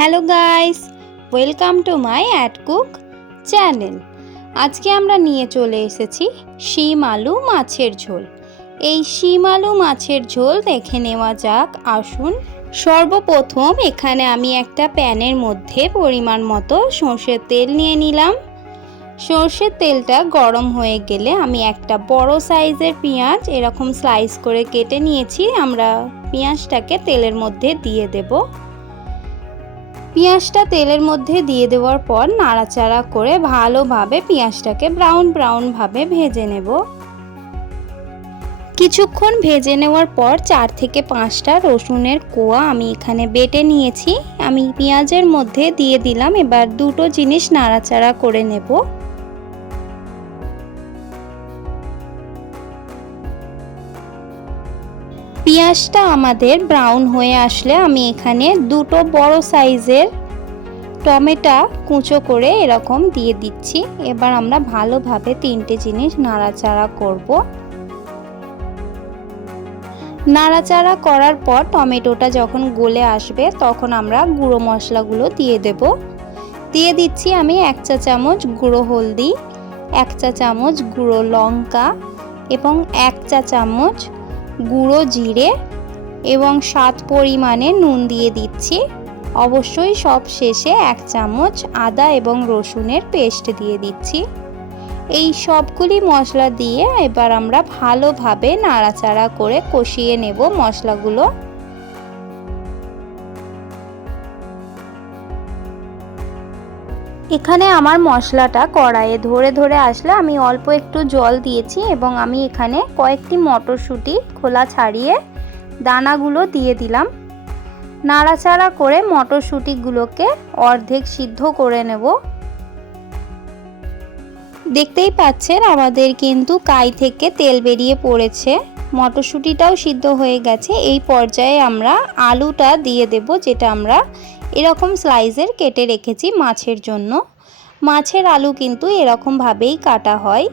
Hello guys, welcome to my ad cook channel. আজকে আমরা নিয়ে চলে এসেছি শিম আলু মাছের ঝোল। এই শিম আলু মাছের ঝোল দেখে নেওয়া যাক, আসুন। সর্বপ্রথম এখানে আমি একটা প্যানের মধ্যে পরিমাণ মতো সর্ষের তেল নিয়ে নিলাম। সর্ষের তেলটা গরম হয়ে গেলে আমি একটা বড় সাইজের পেঁয়াজ এরকম স্লাইস করে কেটে নিয়েছি, আমরা পেঁয়াজটাকে তেলের মধ্যে দিয়ে দেবো। পেঁয়াজটা তেলের মধ্যে দিয়ে দেওয়ার পর নাড়াচাড়া করে ভালোভাবে পেঁয়াজটাকে ব্রাউন ব্রাউনভাবে ভেজে নেব। কিছুক্ষণ ভেজে নেওয়ার পর চার থেকে পাঁচটা রসুনের কোয়া আমি এখানে বেটে নিয়েছি। আমি পেঁয়াজের মধ্যে দিয়ে দিলাম, এবার দুটো জিনিস নাড়াচাড়া করে নেব। পেঁয়াজটা আমাদের ব্রাউন হয়ে আসলে আমি এখানে দুটো বড় সাইজের টমেটো কুঁচো করে এরকম দিয়ে দিচ্ছি। এবার আমরা ভালোভাবে তিনটে জিনিস নাড়াচাড়া করব। নাড়াচাড়া করার পর টমেটোটা যখন গলে আসবে তখন আমরা গুঁড়ো মশলাগুলো দিয়ে দেব। দিয়ে দিচ্ছি আমি এক চা চামচ গুঁড়ো হলদি, এক চা চামচ গুঁড়ো লঙ্কা এবং এক চা চামচ গুঁড়ো, জিরে এবং স্বাদ পরিমাণে নুন দিয়ে দিচ্ছি। অবশ্যই সব শেষে এক চামচ আদা এবং রসুনের পেস্ট দিয়ে দিচ্ছি। এই সবগুলি মশলা দিয়ে এবার আমরা ভালোভাবে নাড়াচাড়া করে কষিয়ে নেব মশলাগুলো। এখানে আমার মশলাটা কড়াইয়ে ধরে ধরে আসলে আমি অল্প একটু জল দিয়েছি এবং আমি এখানে কয়েকটি মটরশুঁটি খোলা ছাড়িয়ে দানাগুলো দিয়ে দিলাম। নাড়াচাড়া করে মটরশুঁটিগুলোকে অর্ধেক সিদ্ধ করে নেব। দেখতেই পাচ্ছেন আমাদের কিন্তু কাই থেকে তেল বেরিয়ে পড়েছে। মটরশুঁটিটাও সিদ্ধ হয়ে গেছে। এই পর্যায়ে আমরা আলুটা দিয়ে দেব, যেটা আমরা এরকম স্লাইসের কেটে রেখেছি মাছের জন্য। মাছের আলু কিন্তু এরকমভাবেই কাটা হয়।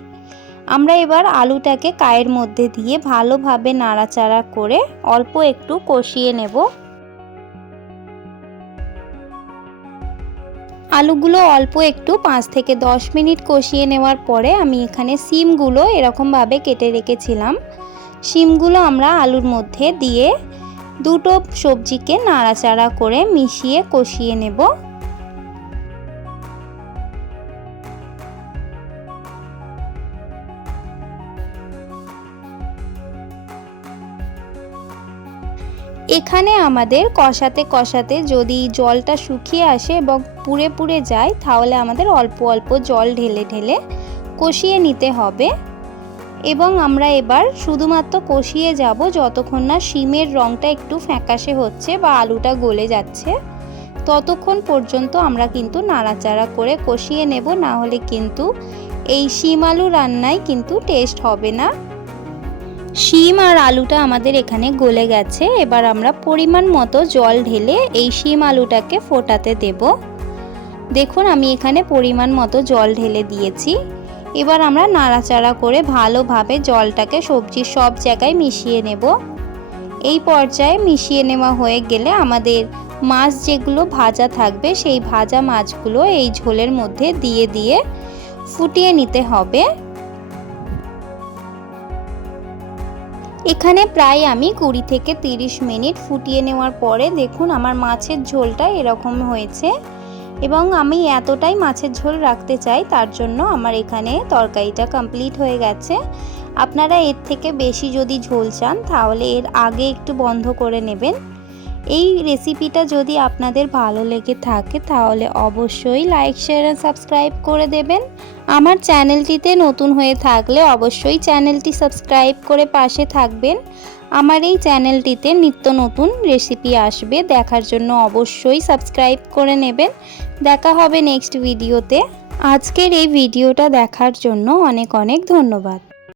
আমরা এবার আলুটাকে কায়ের মধ্যে দিয়ে ভালোভাবে নাড়াচাড়া করে অল্প একটু কষিয়ে নেব। আলুগুলো অল্প একটু পাঁচ থেকে দশ মিনিট কষিয়ে নেওয়ার পরে আমি এখানে সিমগুলো এরকমভাবে কেটে রেখেছিলাম। সিমগুলো আমরা আলুর মধ্যে দিয়ে দুটো সবজিকে নাড়াচাড়া করে মিশিয়ে কষিয়ে নেব। এখানে আমাদের কষাতে কষাতে যদি জলটা শুকিয়ে আসে এবং পুড়ে পুড়ে যায়, তাহলে আমাদের অল্প অল্প জল ঢেলে ঢেলে কষিয়ে নিতে হবে। এবং আমরা এবার শুধুমাত্র কষিয়ে যাব যতক্ষণ না শিমের রঙটা একটু ফ্যাকাশে হচ্ছে বা আলুটা গলে যাচ্ছে, ততক্ষণ পর্যন্ত আমরা কিন্তু নাড়াচাড়া করে কষিয়ে নেব, না হলে কিন্তু এই শিম আলু রান্নায় কিন্তু টেস্ট হবে না। শিম আর আলুটা আমাদের এখানে গলে গেছে, এবার আমরা পরিমাণ মতো জল ঢেলে এই শিম আলুটাকে ফোটাতে দেব। দেখুন, আমি এখানে পরিমাণ মতো জল ঢেলে দিয়েছি। এবার আমরা নাড়াচাড়া করে ভালোভাবে জলটাকে সবজির সব জায়গায় মিশিয়ে নেব। এই পর্যায়ে মিশিয়ে নেওয়া হয়ে গেলে আমাদের মাছ যেগুলো ভাজা থাকবে, সেই ভাজা মাছগুলো এই ঝোলের মধ্যে দিয়ে দিয়ে ফুটিয়ে নিতে হবে। এখানে প্রায় আমি কুড়ি থেকে তিরিশ মিনিট ফুটিয়ে নেওয়ার পরে দেখুন আমার মাছের ঝোলটা এরকম হয়েছে। এবং আমি এতটাই মাছের ঝোল রাখতে চাই, তার জন্য আমার এখানে তরকারিটা কমপ্লিট হয়ে গেছে। আপনারা এর থেকে বেশি যদি ঝোল চান, তাহলে এর আগে একটু বন্ধ করে নেবেন। এই রেসিপিটা যদি আপনাদের ভালো লেগে থাকে, তাহলে অবশ্যই লাইক শেয়ার আর সাবস্ক্রাইব করে দেবেন। আমার চ্যানেলটিতে নতুন হয়ে থাকলে অবশ্যই চ্যানেলটি সাবস্ক্রাইব করে পাশে থাকবেন। আমার এই চ্যানেলটিতে নিত্য নতুন রেসিপি আসবে, দেখার জন্য অবশ্যই সাবস্ক্রাইব করে নেবেন। দেখা হবে নেক্সট ভিডিওতে আজকের এই ভিডিওটা দেখার জন্য অনেক অনেক ধন্যবাদ।